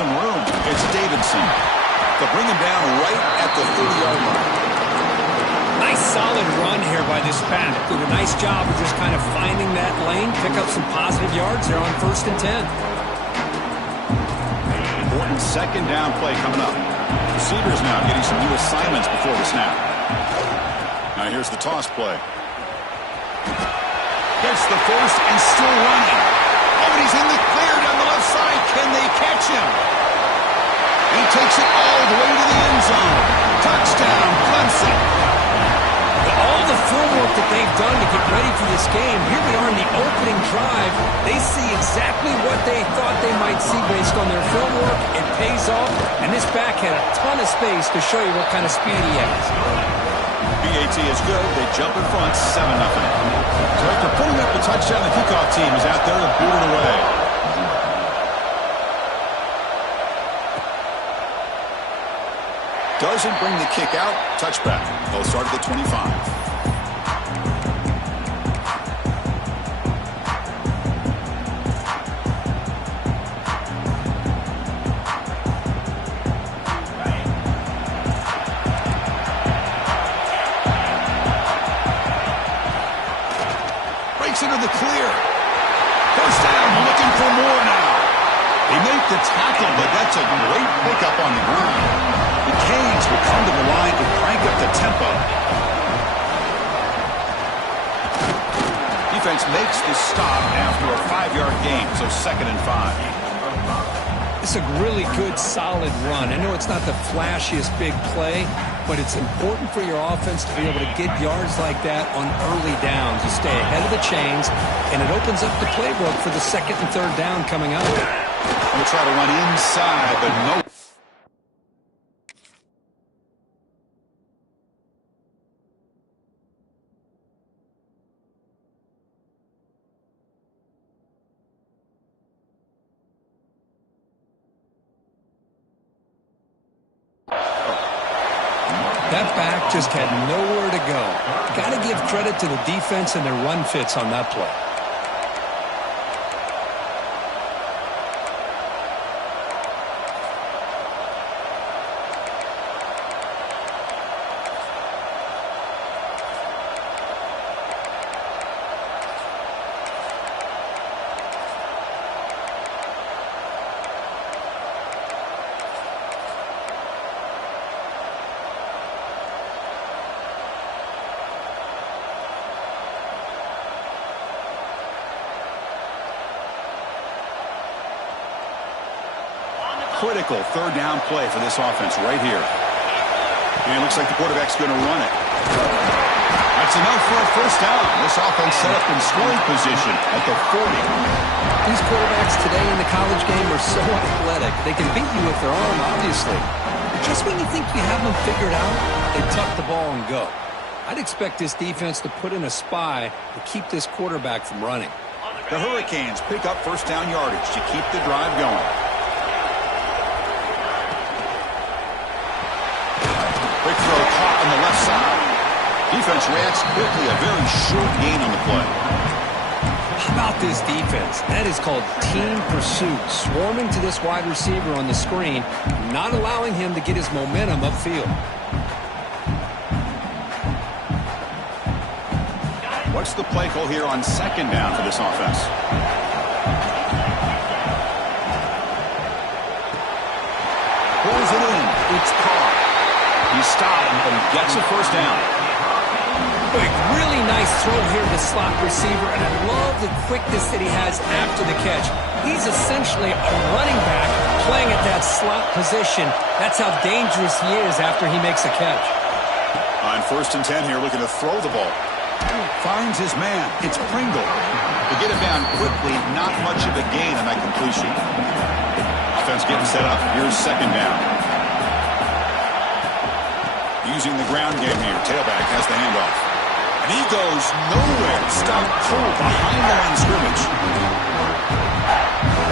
some room. It's Davidson. They'll bring him down right at the 30-yard line. Nice solid run here by this back. Did a nice job of just kind of finding that lane, pick up some positive yards there on 1st and 10. Important second down play coming up. Receivers now getting some new assignments before the snap. Now here's the toss play. Gets the first and still running. Oh, and he's in the clear down the left side. Can they catch him? He takes it all the way to the end zone. Touchdown, Clemson. All the film work that they've done to get ready for this game, here they are in the opening drive. They see exactly what they thought they might see based on their film work. It pays off, and this back had a ton of space to show you what kind of speed he has. BAT is good. They jump in front, 7-0. So after putting up the touchdown, the kickoff team is out there to boot it away. Doesn't bring the kick out. Touchback. They'll start at the 25. Breaks into the clear. First down, looking for more now. They make the tackle, but that's a great pickup on the ground. The Canes will come to the line to crank up the tempo. Defense makes the stop after a 5-yard gain, so 2nd and 5. It's a really good, solid run. I know it's not the flashiest big play, but it's important for your offense to be able to get yards like that on early downs. You stay ahead of the chains, and it opens up the playbook for the 2nd and 3rd down coming up. We'll try to run inside, but no. That back just had nowhere to go. Got to give credit to the defense and their run fits on that play. Critical 3rd down play for this offense right here. And it looks like the quarterback's going to run it. That's enough for a 1st down. This offense set up in scoring position at the 40. These quarterbacks today in the college game are so athletic. They can beat you with their arm, obviously. But just when you think you have them figured out, they tuck the ball and go. I'd expect this defense to put in a spy to keep this quarterback from running. The Hurricanes pick up 1st down yardage to keep the drive going. Quick throw caught on the left side. Defense reacts quickly. A very short gain on the play. How about this defense? That is called team pursuit. Swarming to this wide receiver on the screen, not allowing him to get his momentum upfield. What's the play call here on 2nd down for this offense? Pulls it in. It's caught. He stopped and gets a 1st down. Big, really nice throw here to the slot receiver, and I love the quickness that he has after the catch. He's essentially a running back playing at that slot position. That's how dangerous he is after he makes a catch. On 1st and 10 here, looking to throw the ball. Finds his man. It's Pringle. To get him down quickly, not much of a gain on that completion. Offense getting set up. Here's 2nd down. Using the ground game here. Tailback has the handoff. And he goes nowhere. Stopped cold behind the line of scrimmage.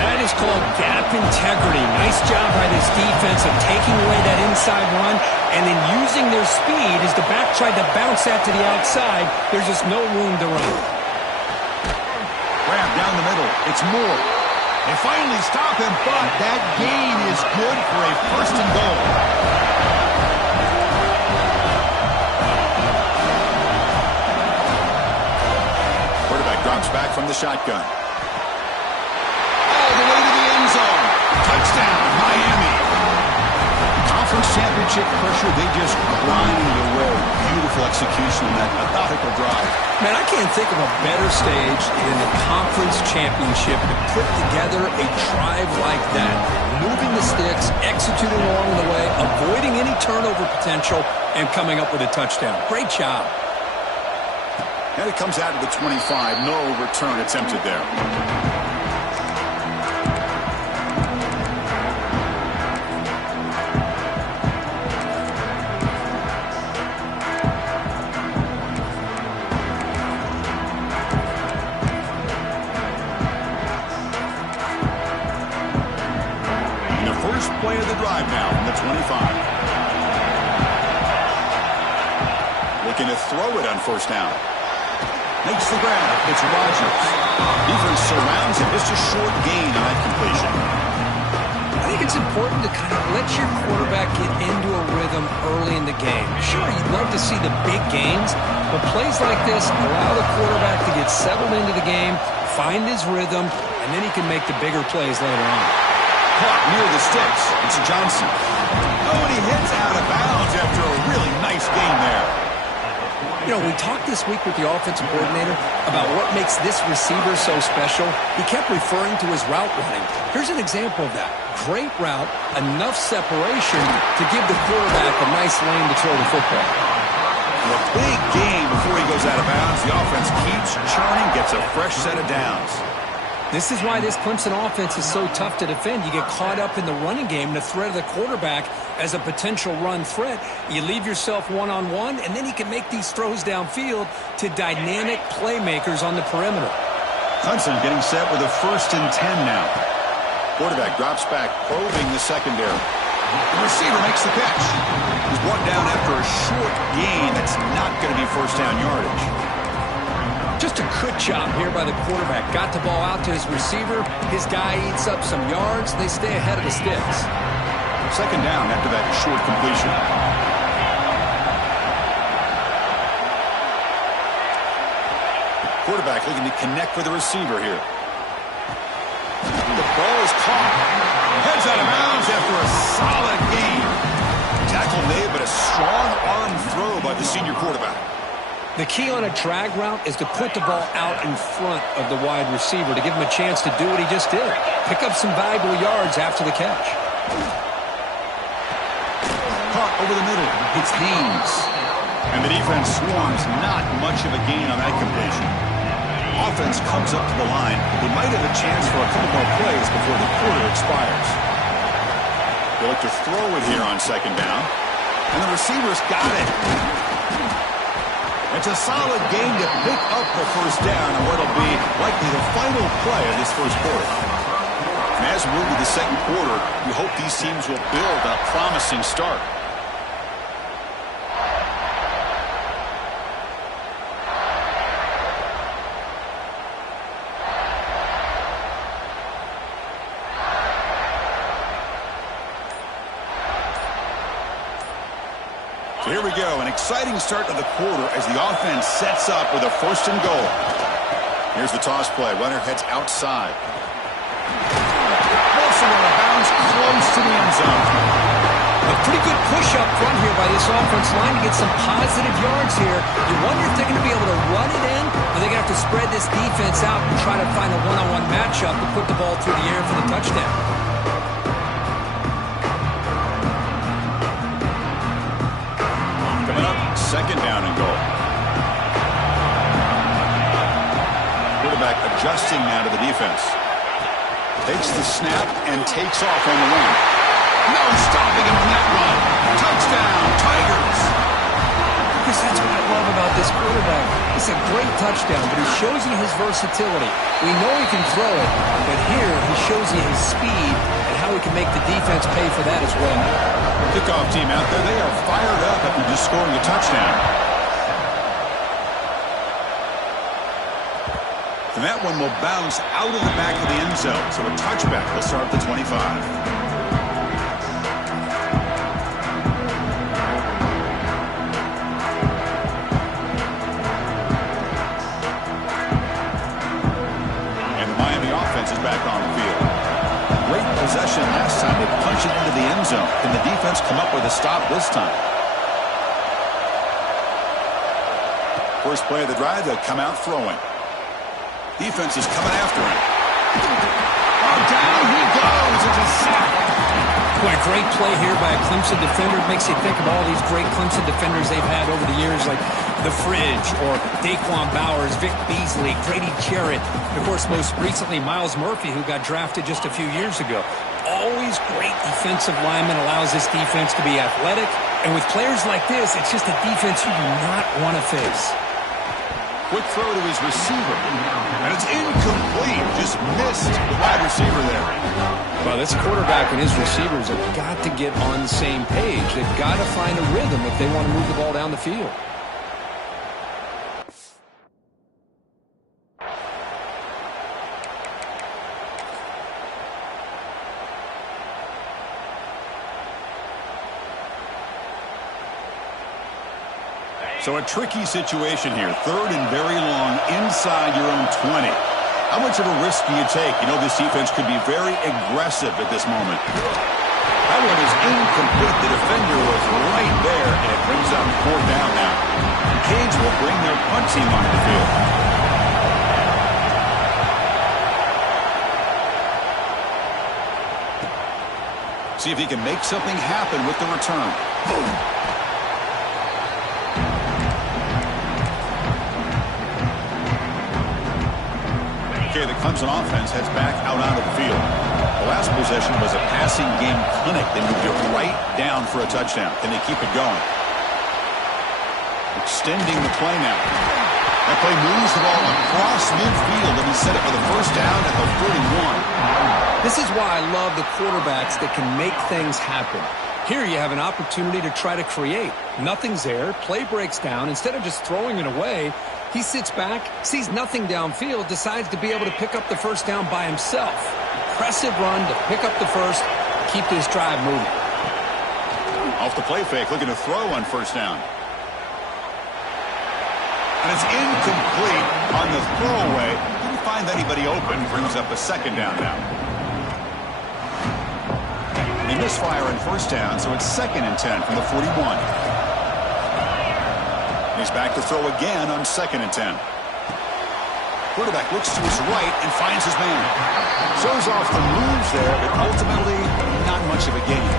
That is called gap integrity. Nice job by this defense of taking away that inside run and then using their speed as the back tried to bounce that to the outside. There's just no room to run. Grab down the middle. It's Moore. They finally stop him, but that gain is good for a first and goal. Quarterback drops back from the shotgun. All the way to the end zone. Touchdown, Miami. Conference championship pressure, they just grind away. Beautiful execution in that methodical drive. Man, I can't think of a better stage in the conference championship to put together a drive like that. Moving the sticks, executing along the way, avoiding any turnover potential, and coming up with a touchdown. Great job. And it comes out to the 25. No return attempted there. Play of the drive now from the 25. Looking to throw it on first down. Makes the grab. It's Rodgers. Defense surrounds him. Just a short gain on that completion. I think it's important to kind of let your quarterback get into a rhythm early in the game. Sure, you'd love to see the big gains, but plays like this allow the quarterback to get settled into the game, find his rhythm, and then he can make the bigger plays later on. Caught near the sticks. It's Johnson. Oh, and he hits out of bounds after a really nice gain there. You know, we talked this week with the offensive coordinator about what makes this receiver so special. He kept referring to his route running. Here's an example of that. Great route, enough separation to give the quarterback a nice lane to throw the football. A big gain before he goes out of bounds. The offense keeps churning, gets a fresh set of downs. This is why this Clemson offense is so tough to defend. You get caught up in the running game, the threat of the quarterback as a potential run threat. You leave yourself one-on-one, and then you can make these throws downfield to dynamic playmakers on the perimeter. Clemson getting set with a 1st and 10 now. Quarterback drops back, probing the secondary. The receiver makes the catch. He's brought down after a short gain. That's not going to be first down yardage. Just a good job here by the quarterback. Got the ball out to his receiver. His guy eats up some yards. They stay ahead of the sticks. Second down after that short completion. Quarterback looking to connect with the receiver here. The ball is caught. Heads out of bounds after a solid gain. Tackle made, but a strong arm throw by the senior quarterback. The key on a drag route is to put the ball out in front of the wide receiver to give him a chance to do what he just did. Pick up some valuable yards after the catch. Caught over the middle. It's Haynes. And the defense swarms. Not much of a gain on that completion. Offense comes up to the line. They might have a chance for a couple more plays before the quarter expires. They look to throw it here on second down. And the receiver's got it. It's a solid game to pick up the first down on what will be likely the final play of this first quarter. And as we move to the second quarter, we hope these teams will build a promising start. So here we go, an exciting start to the quarter as the offense sets up with a 1st and goal. Here's the toss play. Runner heads outside. Also out of bounds, close to the end zone. A pretty good push up front here by this offense line to get some positive yards here. You wonder if they're going to be able to run it in, or they're going to have to spread this defense out and try to find a one-on-one matchup to put the ball through the air for the touchdown. Second down and goal. Quarterback adjusting now to the defense. Takes the snap and takes off on the run. No stopping him on that run. Touchdown, Tigers. Because that's what I love about this quarterback. It's a great touchdown, but he shows you his versatility. We know he can throw it, but here he shows you his speed and how he can make the defense pay for that as well. Kickoff team out there, they are fired up after just scoring a touchdown. And that one will bounce out of the back of the end zone. So a touchback will start at the 25. Is back on the field. Great possession last time. They punched it into the end zone. Can the defense come up with a stop this time? First play of the drive, they'll come out throwing. Defense is coming after him. Oh, down he goes. It's a sack. Boy, great play here by a Clemson defender. It makes you think of all these great Clemson defenders they've had over the years, like The Fridge or Daquan Bowers, Vic Beasley, Grady Jarrett. Of course, most recently, Miles Murphy, who got drafted just a few years ago. Always great defensive lineman, allows this defense to be athletic. And with players like this, it's just a defense you do not want to face. Quick throw to his receiver. And it's incomplete. Just missed the wide receiver there. Well, this quarterback and his receivers have got to get on the same page. They've got to find a rhythm if they want to move the ball down the field. So a tricky situation here. Third and very long inside your own 20. How much of a risk do you take? You know, this defense could be very aggressive at this moment. That one is incomplete. The defender was right there, and it brings up 4th down now. Canes will bring their punt team onto the field. See if he can make something happen with the return. Boom. The Clemson offense heads back out onto the field. The last possession was a passing game clinic. They moved it right down for a touchdown. Can they keep it going? Extending the play now. That play moves the ball across midfield, and he set it for the first down at the 41. This is why I love the quarterbacks that can make things happen. Here you have an opportunity to try to create. Nothing's there. Play breaks down. Instead of just throwing it away, he sits back, sees nothing downfield, decides to be able to pick up the first down by himself. Impressive run to pick up the first, keep this drive moving. Off the play fake, looking to throw on first down. And it's incomplete on the throwaway. Didn't find anybody open. Brings up a 2nd down now. They misfire on first down, so it's 2nd and 10 from the 41. He's back to throw again on 2nd and 10. Quarterback looks to his right and finds his man. Shows off the moves there, but ultimately not much of a gain.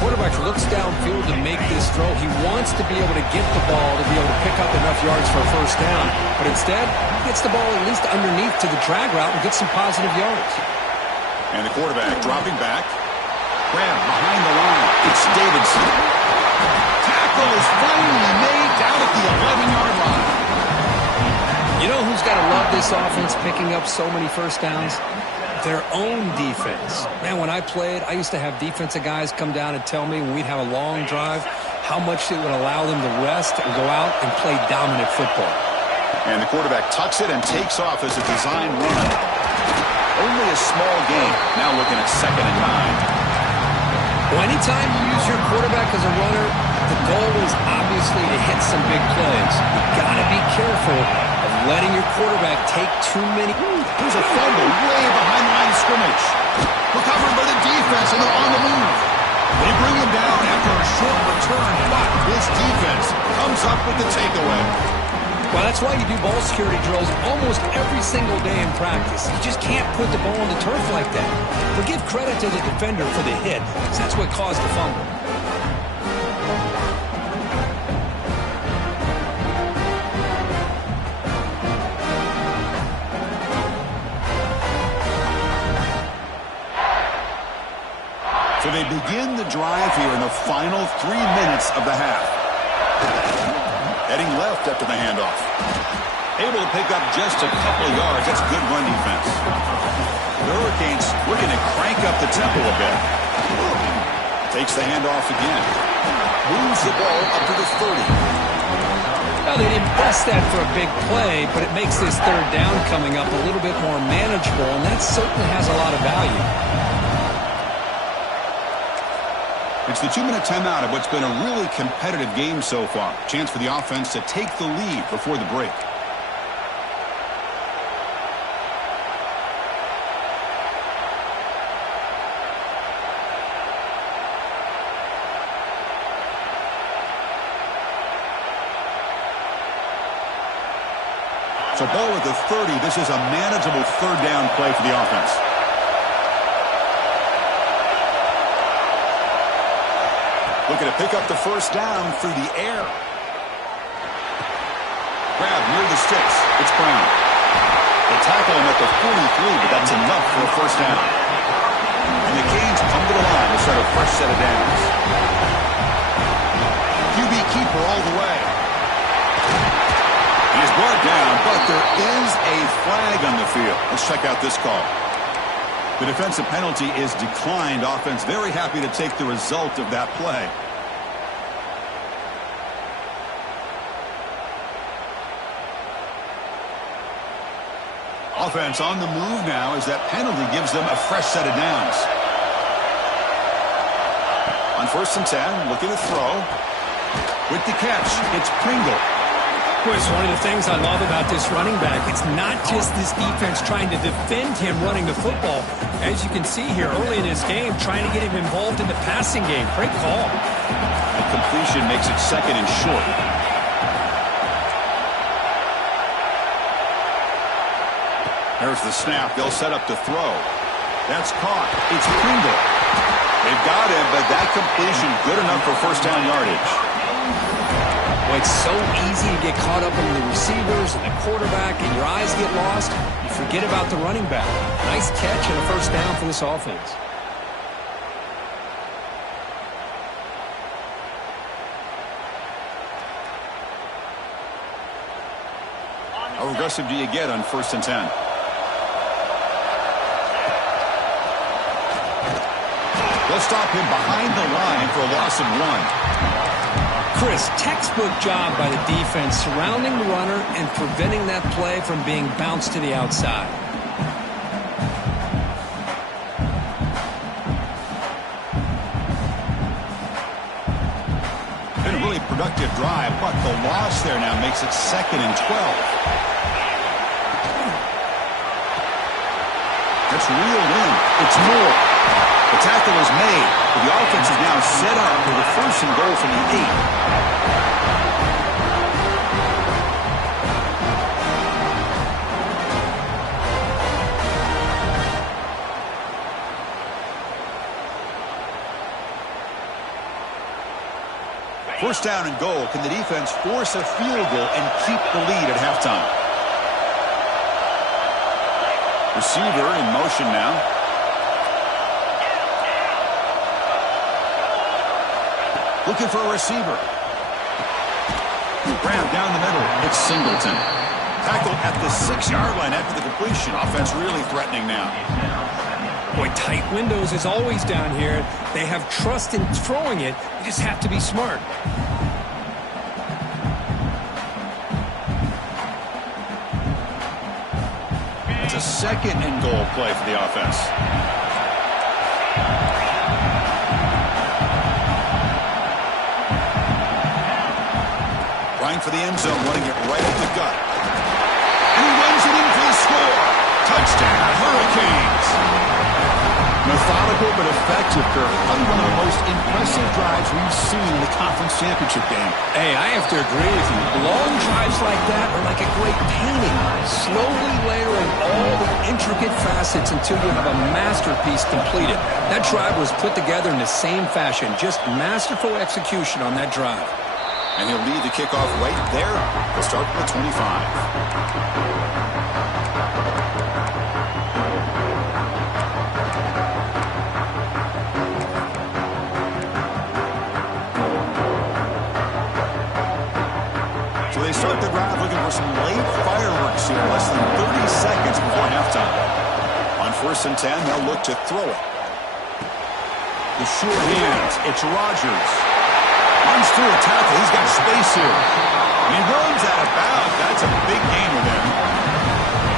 Quarterback looks downfield to make this throw. He wants to be able to get the ball to be able to pick up enough yards for a first down. But instead, he gets the ball at least underneath to the drag route and gets some positive yards. And the quarterback dropping back. Grab behind the line. It's Davidson. Tackle is finally made down at the 11-yard line. You know who's got to love this offense picking up so many first downs? Their own defense. Man, when I played, I used to have defensive guys come down and tell me when we'd have a long drive how much it would allow them to rest and go out and play dominant football. And the quarterback tucks it and takes off as a design run. Only a small gain. Now looking at 2nd and 9. Well, anytime you use your quarterback as a runner, the goal is obviously to hit some big plays. You've got to be careful of letting your quarterback take too many. There's a fumble way behind the line of scrimmage. Recovered by the defense, and they're on the move. They bring him down after a short return, but this defense comes up with the takeaway. Well, that's why you do ball security drills almost every single day in practice. You just can't put the ball on the turf like that. But give credit to the defender for the hit, because that's what caused the fumble. So they begin the drive here in the final 3 minutes of the half. Heading left after the handoff. Able to pick up just a couple of yards. That's good run defense. The Hurricanes looking to crank up the tempo a bit. Takes the handoff again. Moves the ball up to the 30. Well, they didn't bust that for a big play, but it makes this third down coming up a little bit more manageable, and that certainly has a lot of value. It's the 2-minute timeout of what's been a really competitive game so far. Chance for the offense to take the lead before the break. So ball at the 30. This is a manageable third down play for the offense. Looking to pick up the first down through the air. Grab near the sticks. It's Brown. They tackle him at the 43, but that's enough for a first down. And the Canes come to the line to start a fresh set of downs. QB keeper all the way. He's brought down, but there is a flag on the field. Let's check out this call. The defensive penalty is declined. Offense very happy to take the result of that play. Offense on the move now as that penalty gives them a fresh set of downs. On 1st and 10, looking to throw. With the catch, it's Pringle. Boy, it's one of the things I love about this running back. It's not just this defense trying to defend him running the football. As you can see here early in this game, trying to get him involved in the passing game. Great call. That completion makes it 2nd and short. There's the snap. They'll set up to throw. That's caught. It's Pringle. They've got him, but that completion good enough for first down yardage. Well, it's so easy to get caught up in the receivers and the quarterback, and your eyes get lost. You forget about the running back. Nice catch and a first down for this offense. How aggressive do you get on 1st and 10? They'll stop him behind the line for a loss of 1. Chris, textbook job by the defense surrounding the runner and preventing that play from being bounced to the outside. Been a really productive drive, but the loss there now makes it 2nd and 12. That's reeled in. It's Moore. The tackle is made, but the offense is now set up for the 1st and goal from the 8. First down and goal. Can the defense force a field goal and keep the lead at halftime? Receiver in motion now. Looking for a receiver. Grab down the middle. It's Singleton. Tackle at the 6-yard line after the completion. Offense really threatening now. Boy, tight windows is always down here. They have trust in throwing it. You just have to be smart. It's a 2nd and goal play for the offense. Running for the end zone, running it right at the gut. And he runs it in for the score. Touchdown, Hurricanes. Methodical but effective, Kirk. Probably one of the most impressive drives we've seen in the conference championship game. Hey, I have to agree with you. Long drives like that are like a great painting. Slowly layering all the intricate facets until you have a masterpiece completed. That drive was put together in the same fashion. Just masterful execution on that drive. And he'll lead the kickoff right there. He'll start with 25. They start the drive looking for some late fireworks here, less than 30 seconds before halftime. On 1st and 10, they'll look to throw it. The sure hands, it's Rodgers. Runs through a tackle, he's got space here. He runs out of bounds. That's a big gain with him.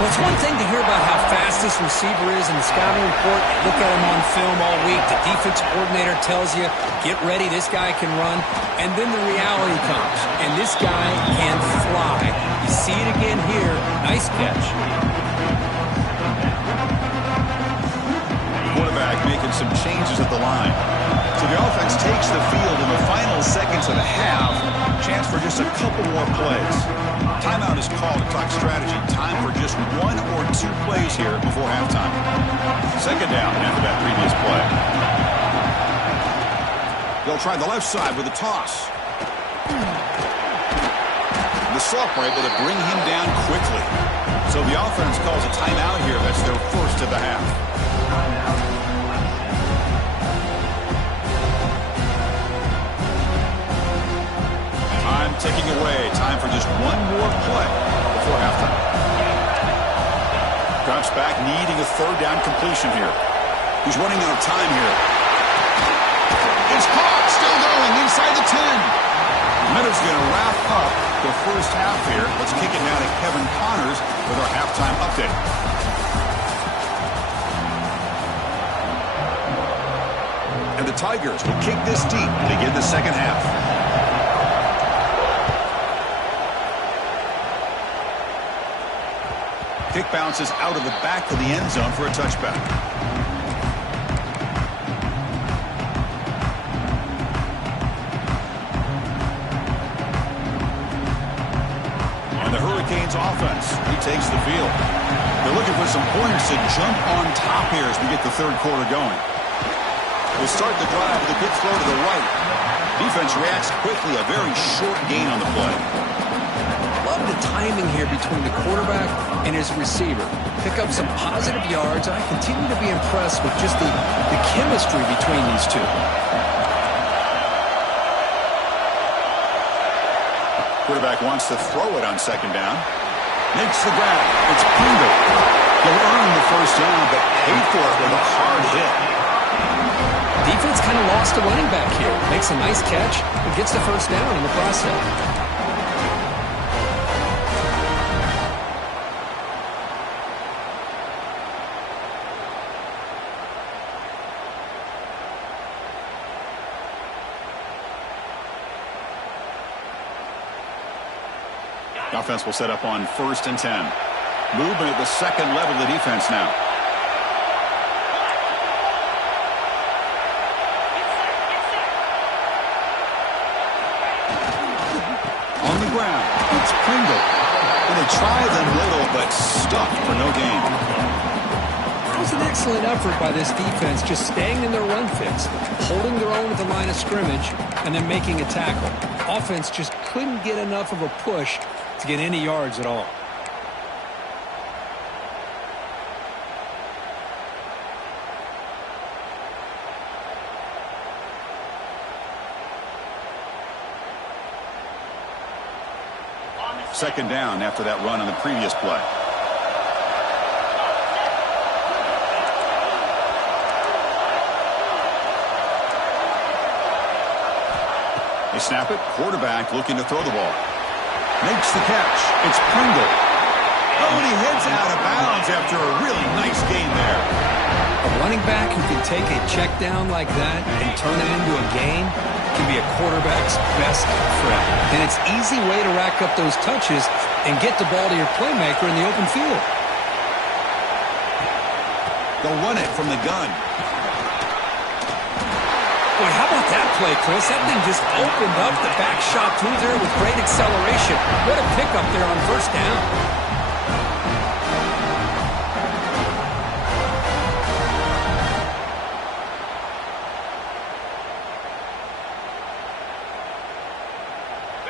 Well, it's one thing to hear about how fast this receiver is in the scouting report. You look at him on film all week. The defensive coordinator tells you, get ready, this guy can run. And then the reality comes, and this guy can fly. You see it again here. Nice catch. Quarterback making some changes at the line. So the offense takes the field in the final seconds of the half. Chance for just a couple more plays. Timeout is called to talk strategy. Time for just 1 or 2 plays here before halftime. Second down after that previous play. They'll try the left side with a toss. The sophomore able to bring him down quickly. So the offense calls a timeout here. That's their first of the half. Time ticking away. Time for just 1 more play before halftime. Drops back, needing a third down completion here. He's running out of time here. It's caught, still going inside the 10. Minutes going to wrap up the first half here. Let's kick it now to Kevin Connors with our halftime update. And the Tigers will kick this deep to begin the second half. Kick bounces out of the back of the end zone for a touchback. And the Hurricanes offense retakes the field. They're looking for some points to jump on top here as we get the third quarter going. We'll start the drive with a quick throw to the right. Defense reacts quickly, a very short gain on the play. Love the timing here between the quarterback and his receiver. Pick up some positive yards, and I continue to be impressed with just the chemistry between these two. Quarterback wants to throw it on second down. Makes the grab. It's Pringle. He'll earn the first down, but paid for it with a hard hit. Defense kind of lost a running back here. Makes a nice catch and gets the first down in the process. The offense will set up on 1st and 10. Movement at the second level of the defense now. On the ground, it's Pringle. And they try them little, but stuffed for no gain. That was an excellent effort by this defense, just staying in their run fix, holding their own at the line of scrimmage, and then making a tackle. Offense just couldn't get enough of a push to get any yards at all. Second down after that run on the previous play. They snap it. Quarterback looking to throw the ball. Makes the catch. It's Pringle. Oh, and he heads out of bounds after a really nice gain there. A running back who can take a check down like that and turn it into a gain can be a quarterback's best friend. And it's an easy way to rack up those touches and get the ball to your playmaker in the open field. They'll run it from the gun. Boy, how about that play, Chris? That thing just opened up. The back shot through there with great acceleration. What a pickup there on first down.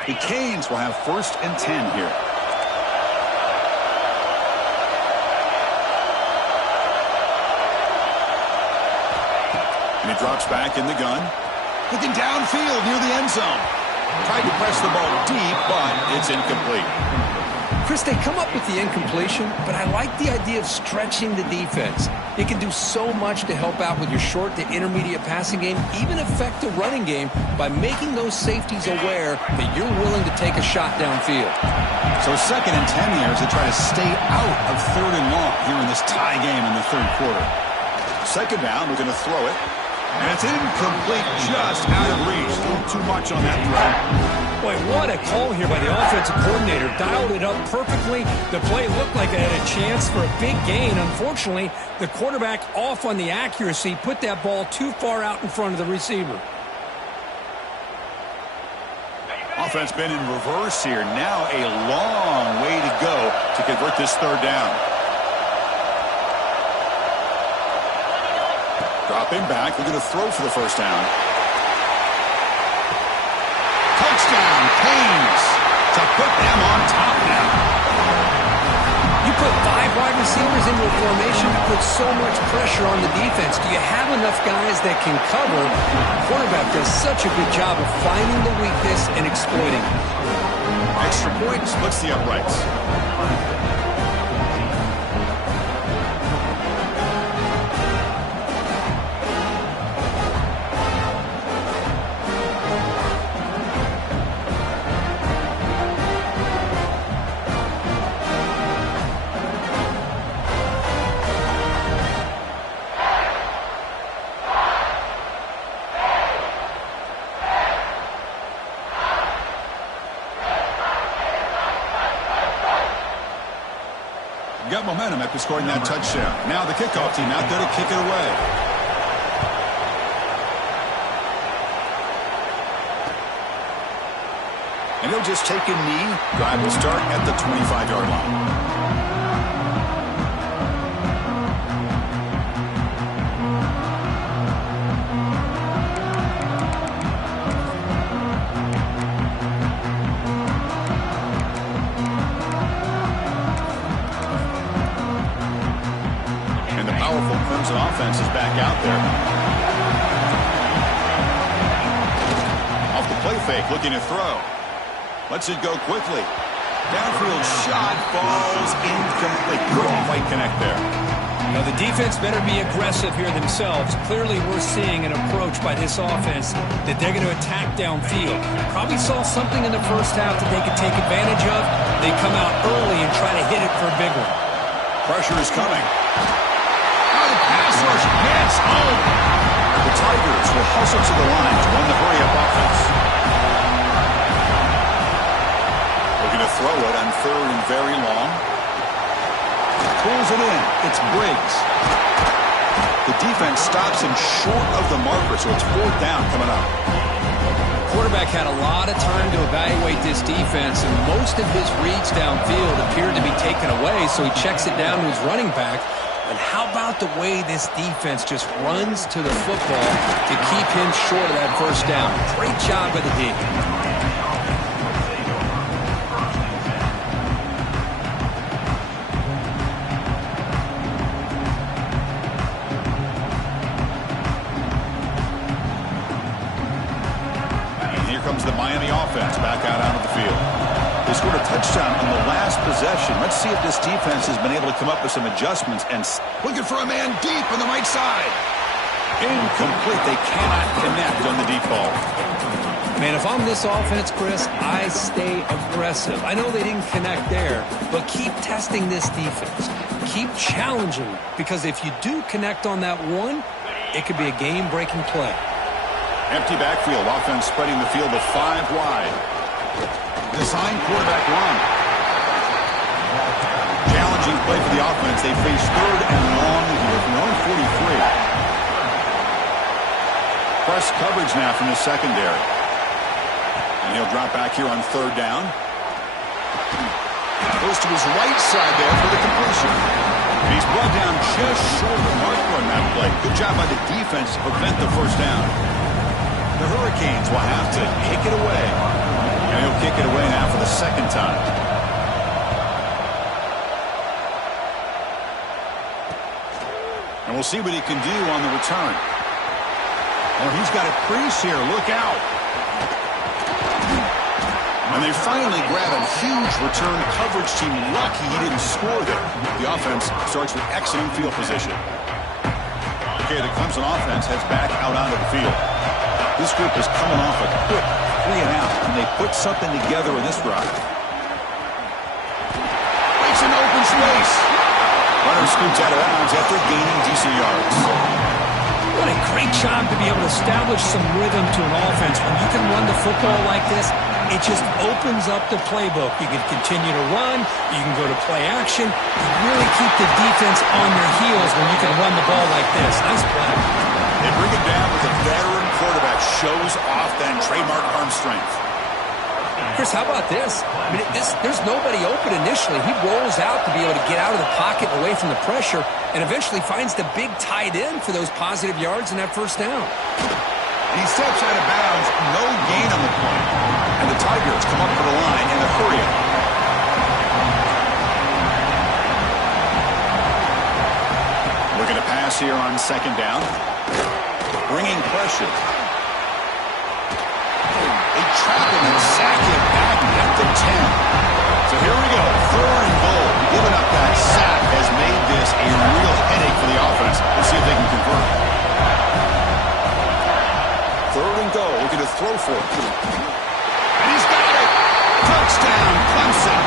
The Canes will have 1st and 10 here. And he drops back in the gun. Looking downfield near the end zone. Tried to press the ball deep, but it's incomplete. Chris, they come up with the incompletion, but I like the idea of stretching the defense. It can do so much to help out with your short to intermediate passing game, even affect the running game by making those safeties aware that you're willing to take a shot downfield. So 2nd and 10 here as they try to stay out of 3rd and long here in this tie game in the 3rd quarter. 2nd down, looking to throw it. And it's incomplete, just out of reach. A little too much on that throw. Boy, what a call here by the offensive coordinator. Dialed it up perfectly. The play looked like it had a chance for a big gain. Unfortunately, the quarterback off on the accuracy, put that ball too far out in front of the receiver. Offense been in reverse here. Now a long way to go to convert this 3rd down. Dropping back, looking to throw for the 1st down. Touchdown, Canes, to put them on top now. You put 5 wide receivers into a formation, you put so much pressure on the defense. Do you have enough guys that can cover? The quarterback does such a good job of finding the weakness and exploiting it. Extra point splits the uprights. Got momentum after scoring that touchdown. Now the kickoff team out there to kick it away. And he'll just take a knee. Drive will start at the 25-yard line. Offense is back out there. Off the play fake, looking to throw. Lets it go quickly. Downfield shot falls incomplete. Couldn't quite connect there. Now the defense better be aggressive here themselves. Clearly we're seeing an approach by this offense that they're going to attack downfield. Probably saw something in the 1st half that they could take advantage of. They come out early and try to hit it for a big one. Pressure is coming. Pass rush gets home. The Tigers will hustle to the line to run the hurry-up offense. Looking to throw it on 3rd and very long. Pulls it in. It's Briggs. The defense stops him short of the marker, so it's 4th down coming up. The quarterback had a lot of time to evaluate this defense, and most of his reads downfield appeared to be taken away, so he checks it down to his running back. And how about the way this defense just runs to the football to keep him short of that 1st down? Great job by the D. And here comes the Miami offense back out onto the field. They scored a touchdown on the last possession. Let's see if this defense has been able to come up with some adjustments. And looking for a man deep on the right side. Incomplete. They cannot connect on the deep ball. Man, if I'm this offense, Chris, I stay aggressive. I know they didn't connect there, but keep testing this defense. Keep challenging, because if you do connect on that one, it could be a game-breaking play. Empty backfield. Offense spreading the field to 5 wide. Design quarterback run. Challenging play for the offense. They face 3rd and long here from their own 43. Press coverage now from the secondary. And he'll drop back here on 3rd down. Goes to his right side there for the completion. And he's brought down just short of the marker on that play. Good job by the defense to prevent the 1st down. The Hurricanes will have to kick it away. And he'll kick it away now for the 2nd time. And we'll see what he can do on the return. Oh, he's got a crease here. Look out. And they finally grab a huge return coverage team. Lucky he didn't score there. The offense starts with excellent field position. Okay, the Clemson offense heads back out onto the field. This group is coming off a quick 3 and out, and they put something together in this drive. Breaks an open space. Runner scoots out of bounds after gaining decent yards. What a great job to be able to establish some rhythm to an offense. When you can run the football like this, it just opens up the playbook. You can continue to run. You can go to play action. You really keep the defense on their heels when you can run the ball like this. Nice play. They bring it down with a veteran quarterback. Shows off that trademark arm strength. Chris, how about this? I mean, there's nobody open initially. He rolls out to be able to get out of the pocket away from the pressure and eventually finds the big tight end for those positive yards and that first down. And he steps out of bounds, no gain on the play. And the Tigers come up for the line in a hurry. Looking to pass here on second down. Bringing pressure. They trap him and sack him back at the 10. So here we go, 3rd and goal. Giving up that sack has made this a real headache for the offense. Let's see if they can convert. 3rd and goal, looking to throw for it. And he's got it! Touchdown, Clemson!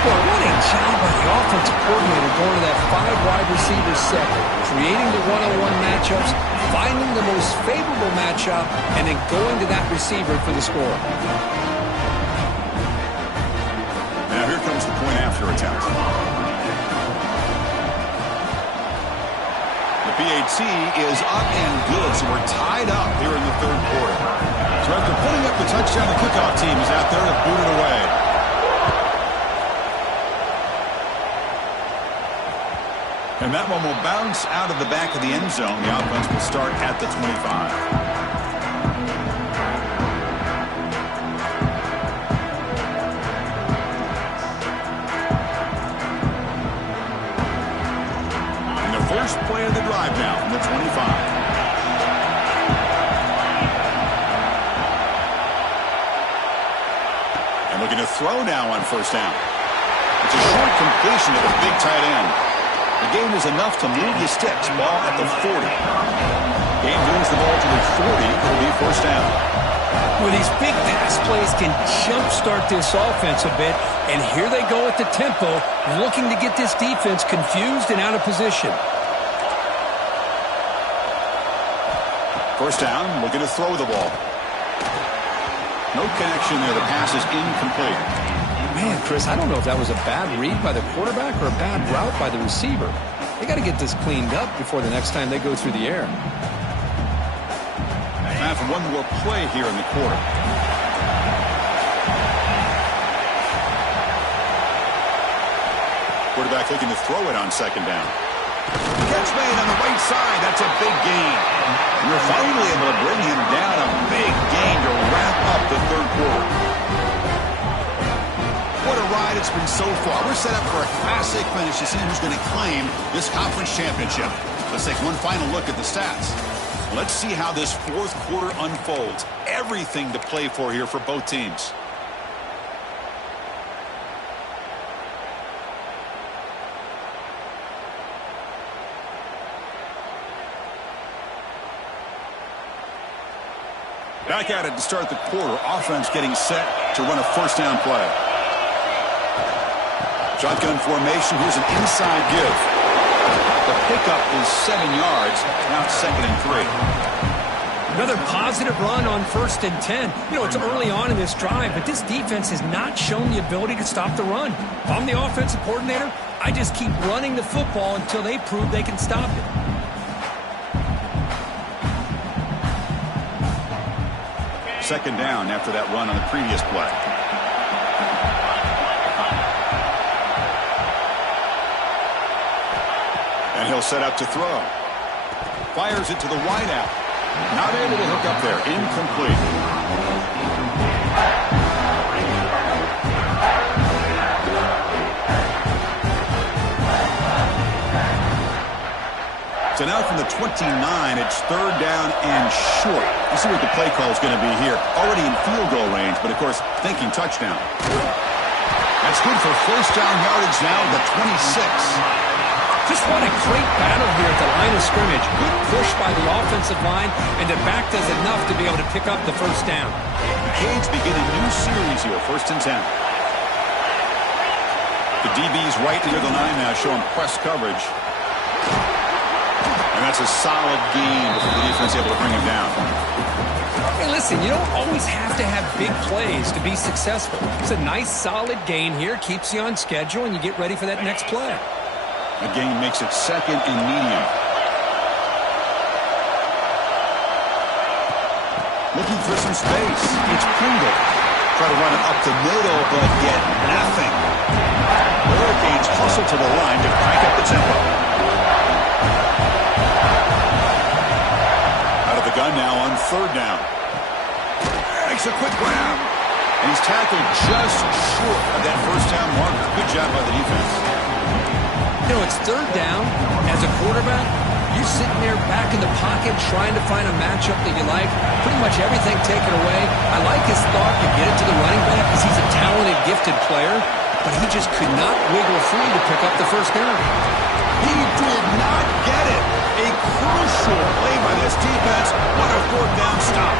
Well, what a job by the offensive coordinator going to that 5-wide receiver set, creating the one-on-one matchups, finding the most favorable matchup, and then going to that receiver for the score. Now here comes the point after attempt. The PAT is up and good, so we're tied up here in the 3rd quarter. So after putting up the touchdown, the kickoff team is out there to boot it away. And that one will bounce out of the back of the end zone. The offense will start at the 25. And the first play of the drive now from the 25. And looking to throw now on first down. It's a short completion to the big tight end. The game is enough to move the sticks. Ball at the 40. Game moves the ball to the 40. It'll be first down. Well, these big pass plays can jumpstart this offense a bit, and here they go at the tempo, looking to get this defense confused and out of position. First down, looking to throw the ball. No connection there. The pass is incomplete. Man, Chris, I don't know if that was a bad read by the quarterback or a bad route by the receiver. They got to get this cleaned up before the next time they go through the air. Time for one more play here in the quarter. Quarterback looking to throw it on second down. Catch made on the right side. That's a big gain. You're finally able to bring him down. A big gain to wrap up the 3rd quarter. What a ride it's been so far. We're set up for a classic finish to see who's going to claim this conference championship. Let's take one final look at the stats. Let's see how this 4th quarter unfolds. Everything to play for here for both teams. Back at it to start the quarter. Offense getting set to run a first down play. Shotgun formation. Here's an inside give. The pickup is 7 yards. Now it's 2nd and 3. Another positive run on 1st and 10. You know, it's early on in this drive, but this defense has not shown the ability to stop the run. If I'm the offensive coordinator, I just keep running the football until they prove they can stop it. Second down after that run on the previous play. And he'll set up to throw. Fires it to the wideout. Not able to hook up there. Incomplete. So now from the 29, it's third down and short. Let's see what the play call is going to be here. Already in field goal range, but of course, thinking touchdown. That's good for first down yardage now at the 26. Just what a great battle here at the line of scrimmage. Good push by the offensive line, and the back does enough to be able to pick up the first down. The Canes begin a new series here, first and 10. The DB's right near the line now, showing press coverage. And that's a solid gain before the defense able to bring him down. Hey, listen, you don't always have to have big plays to be successful. It's a nice, solid gain here, keeps you on schedule, and you get ready for that next play. The gain makes it second and medium. Looking for some space. It's Pringle. Try to run it up the middle, but get nothing. The Hurricanes hustle to the line to crank up the tempo. Out of the gun now on third down. Makes a quick grab. And he's tackled just short of that first down marker. Good job by the defense. You know, it's third down. As a quarterback, you're sitting there back in the pocket trying to find a matchup that you like. Pretty much everything taken away. I like his thought to get it to the running back because he's a talented, gifted player, but he just could not wiggle free to pick up the first down. He did not get it. A crucial play by this defense. What a fourth down stop.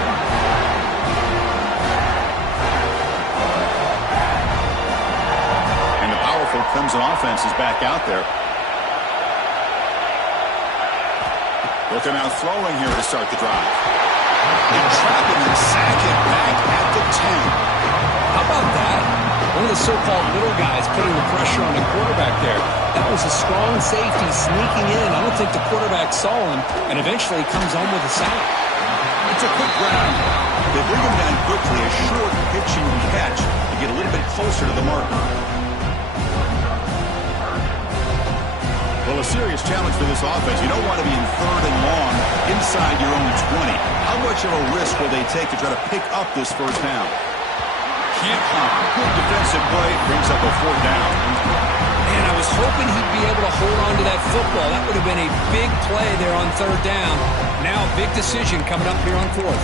And the powerful Clemson offense is back out there. Looking out throwing here to start the drive. And trap him and sack him back at the 10. How about that? One of the so-called little guys putting the pressure on the quarterback there. That was a strong safety sneaking in. I don't think the quarterback saw him, and eventually comes home with a sack. It's a quick grab. They bring him down quickly, a short pitching catch to get a little bit closer to the mark. Well, a serious challenge for this offense. You don't want to be in third and long inside your own 20. How much of a risk will they take to try to pick up this first down? Can't pump. Good defensive play. Brings up a fourth down. Man, I was hoping he'd be able to hold on to that football. That would have been a big play there on third down. Now a big decision coming up here on fourth.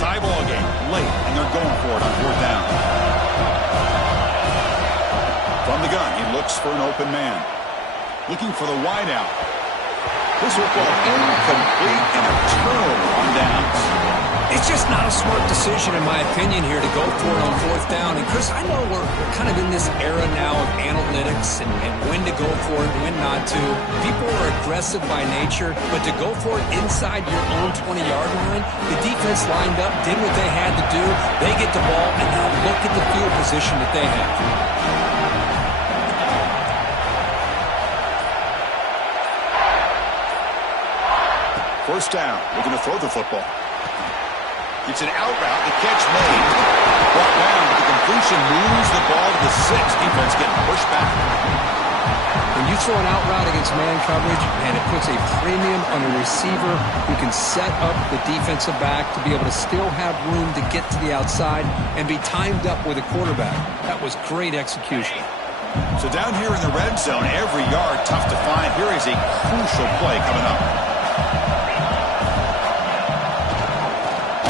Tie ball game late, and they're going for it on fourth down. From the gun, he looks for an open man. Looking for the wideout. This football incomplete and a turnover on downs. It's just not a smart decision, in my opinion, here to go for it on fourth down. And, Chris, I know we're kind of in this era now of analytics and when to go for it, when not to. People are aggressive by nature, but to go for it inside your own 20-yard line, the defense lined up, did what they had to do. They get the ball, and now look at the field position that they have. First down, looking to throw the football. It's an out route, the catch made. Brought down, the completion moves the ball to the 6. Defense getting pushed back. When you throw an out route against man coverage, man, it puts a premium on a receiver who can set up the defensive back to be able to still have room to get to the outside and be timed up with a quarterback. That was great execution. So down here in the red zone, every yard tough to find. Here is a crucial play coming up.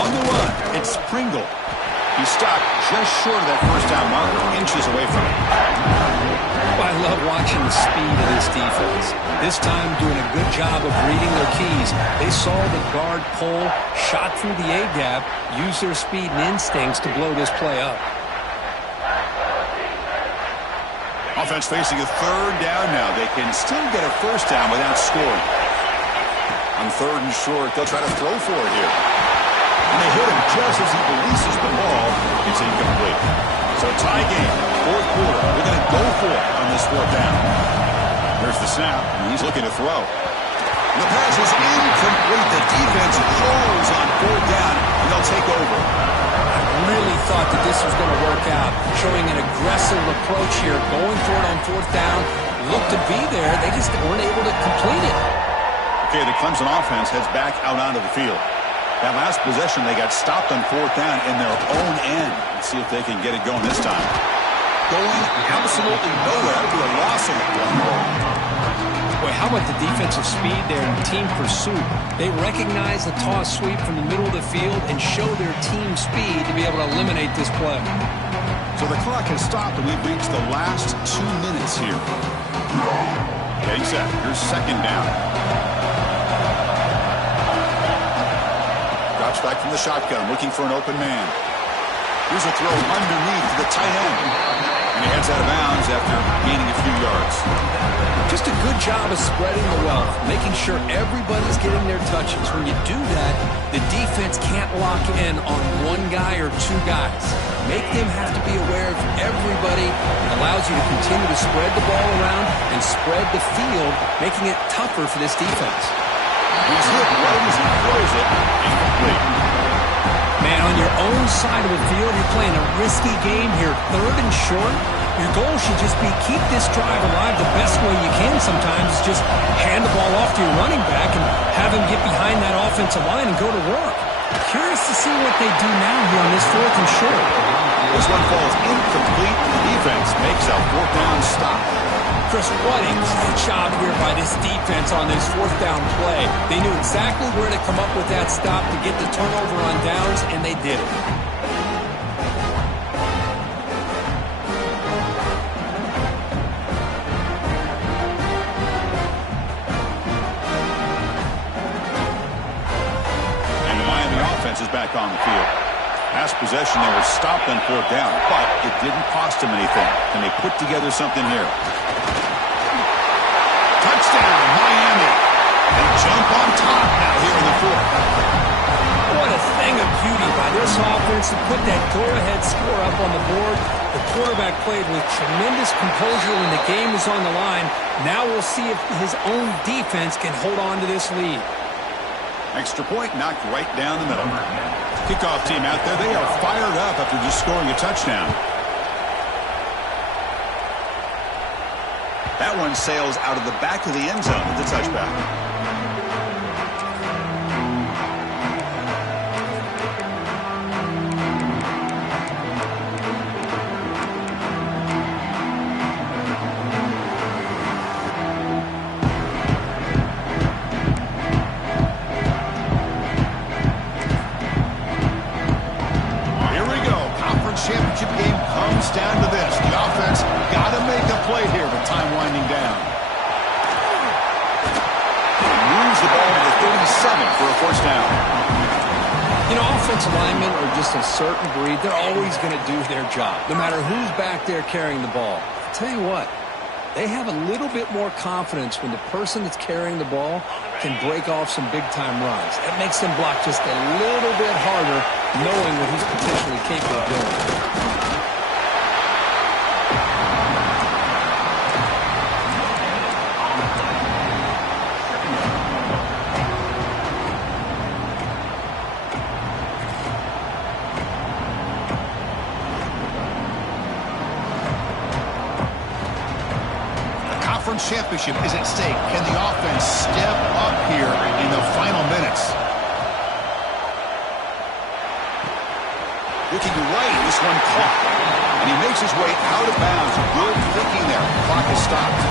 On the run, it's Pringle. He stopped just short of that first down marker, inches away from it. Well, I love watching the speed of this defense. This time doing a good job of reading their keys. They saw the guard pull, shot through the A-gap, used their speed and instincts to blow this play up. Offense facing a third down now. They can still get a first down without scoring. On third and short, they'll try to throw for it here. And they hit him just as he releases the ball. It's incomplete. So tie game, fourth quarter. We're going to go for it on this fourth down. Here's the snap, and he's looking to throw. The pass is incomplete. The defense holds on fourth down, and they'll take over. I really thought that this was going to work out, showing an aggressive approach here, going for it on fourth down. Looked to be there. They just weren't able to complete it. Okay, the Clemson offense heads back out onto the field. That last possession, they got stopped on 4th down in their own end. Let's see if they can get it going this time. Going absolutely nowhere. That would be a loss on the play. Boy, how about the defensive speed there in team pursuit? They recognize the toss sweep from the middle of the field and show their team speed to be able to eliminate this play. So the clock has stopped, and we've reached the last 2 minutes here. Getting set. Here's 2nd down. Drops back from the shotgun, looking for an open man. Here's a throw underneath to the tight end. And he heads out of bounds after gaining a few yards. Just a good job of spreading the wealth, making sure everybody's getting their touches. When you do that, the defense can't lock in on one guy or two guys. Make them have to be aware of everybody. It allows you to continue to spread the ball around and spread the field, making it tougher for this defense. He's hit right as he throws it. Incomplete. Man, on your own side of the field, you're playing a risky game here. 3rd and short. Your goal should just be keep this drive alive the best way you can sometimes. Is just hand the ball off to your running back and have him get behind that offensive line and go to work. Curious to see what they do now here on this 4th and short. This one falls incomplete. The defense makes a 4th down stop. Chris, what a great job here by this defense on this 4th down play. They knew exactly where to come up with that stop to get the turnover on downs, and they did it. And the Miami offense is back on the field. Last possession, they were stopped on 4th down, but it didn't cost them anything. And they put together something here. Touchdown, Miami. They jump on top now here in the 4th. What a thing of beauty by this offense to put that go-ahead score up on the board. The quarterback played with tremendous composure when the game was on the line. Now we'll see if his own defense can hold on to this lead. Extra point knocked right down the middle. Kickoff team out there, they are fired up after just scoring a touchdown. That one sails out of the back of the end zone with the touchback. Championship game comes down to this. The offense got to make a play here with time winding down. Moves the ball to the 37 for a 1st down. You know, offensive linemen are just a certain breed. They're always going to do their job, no matter who's back there carrying the ball. I'll tell you what, they have a little bit more confidence when the person that's carrying the ball can break off some big-time runs. That makes them block just a little bit harder, knowing what he's potentially capable of doing. Championship is at stake. Can the offense step up here in the final minutes? Looking right, this one caught. And he makes his way out of bounds. Good thinking there. Clock is stopped.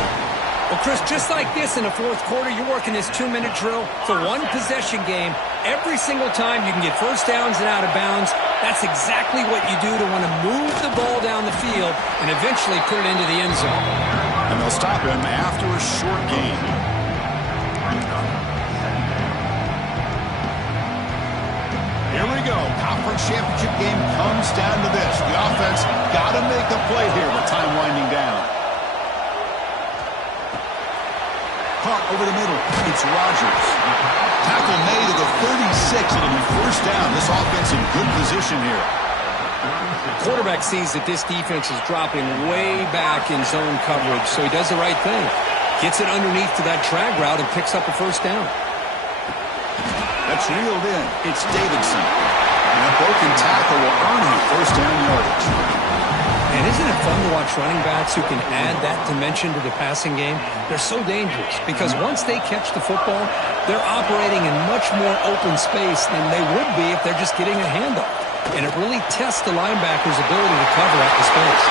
Well, Chris, just like this in the 4th quarter, you're working this 2-minute drill. It's a one-possession game. Every single time you can get 1st downs and out of bounds. That's exactly what you do to want to move the ball down the field and eventually put it into the end zone. And they'll stop him after a short gain. Here we go. Conference championship game comes down to this. The offense got to make a play here with time winding down. Caught over the middle. It's Rodgers. Tackle made to the 36. It'll be 1st down. This offense in good position here. The quarterback sees that this defense is dropping way back in zone coverage, so he does the right thing. Gets it underneath to that drag route and picks up a 1st down. That's reeled in. It's Davidson. And a broken tackle will earn him 1st down yardage. And isn't it fun to watch running backs who can add that dimension to the passing game? They're so dangerous because once they catch the football, they're operating in much more open space than they would be if they're just getting a handoff. And it really tests the linebacker's ability to cover out the space.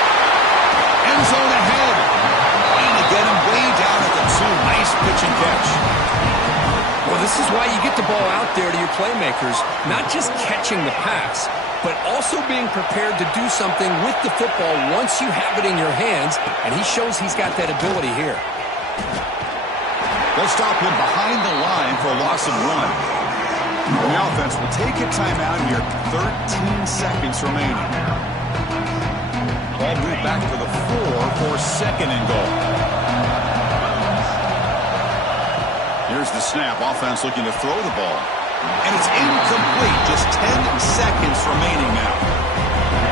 End zone ahead. Trying to get him way down at the 2. Nice pitch and catch. Well, this is why you get the ball out there to your playmakers, not just catching the pass, but also being prepared to do something with the football once you have it in your hands, and he shows he's got that ability here. They'll stop him behind the line for a loss and run. The offense will take a timeout here. 13 seconds remaining. Ball moved back to the 4 for second and goal. Here's the snap. Offense looking to throw the ball. And it's incomplete. Just 10 seconds remaining now.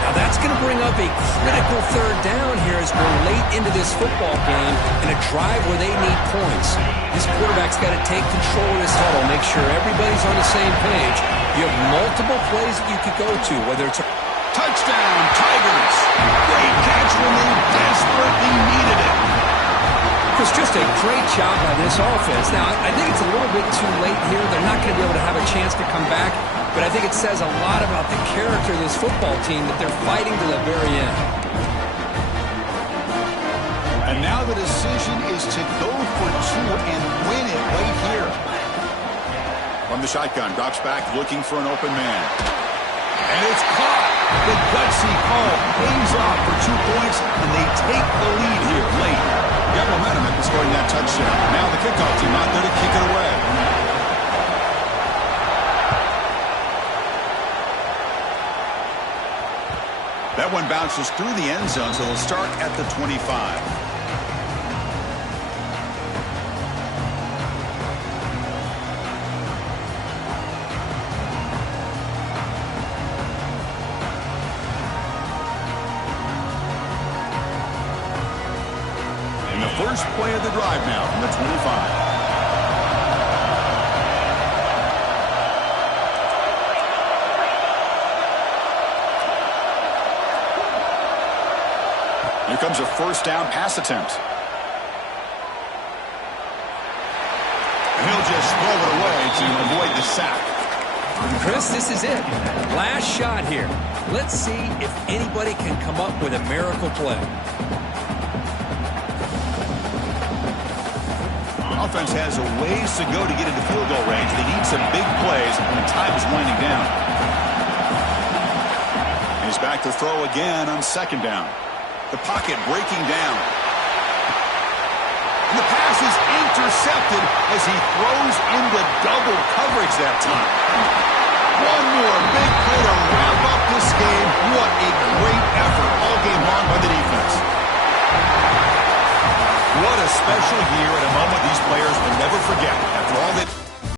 Now that's going to bring up a critical third down here as we're late into this football game in a drive where they need points. This quarterback's got to take control of this huddle, make sure everybody's on the same page. You have multiple plays that you could go to, whether it's a touchdown, Tigers. Great catch when they desperately needed it. It's just a great job by this offense. Now, I think it's a little bit too late here. They're not going to be able to have a chance to come back, but I think it says a lot about the character of this football team that they're fighting to the very end. And now the decision is to go for 2 and win it right here. From the shotgun, drops back looking for an open man. And it's caught. The gutsy call pays off for 2 points, and they take the lead here late. Got momentum after scoring that touchdown. Now the kickoff team out there to kick it away. That one bounces through the end zone, so they'll start at the 25. First play of the drive now from the 25. Here comes a first down pass attempt. And he'll just throw it away to avoid the sack. Chris, this is it. Last shot here. Let's see if anybody can come up with a miracle play. Offense has a ways to go to get into field goal range. They need some big plays, and time is winding down. He's back to throw again on second down. The pocket breaking down. And the pass is intercepted as he throws into double coverage that time. One more big play to wrap up this game. What a great effort all game long by the defense. What a special year and a moment these players will never forget after all that...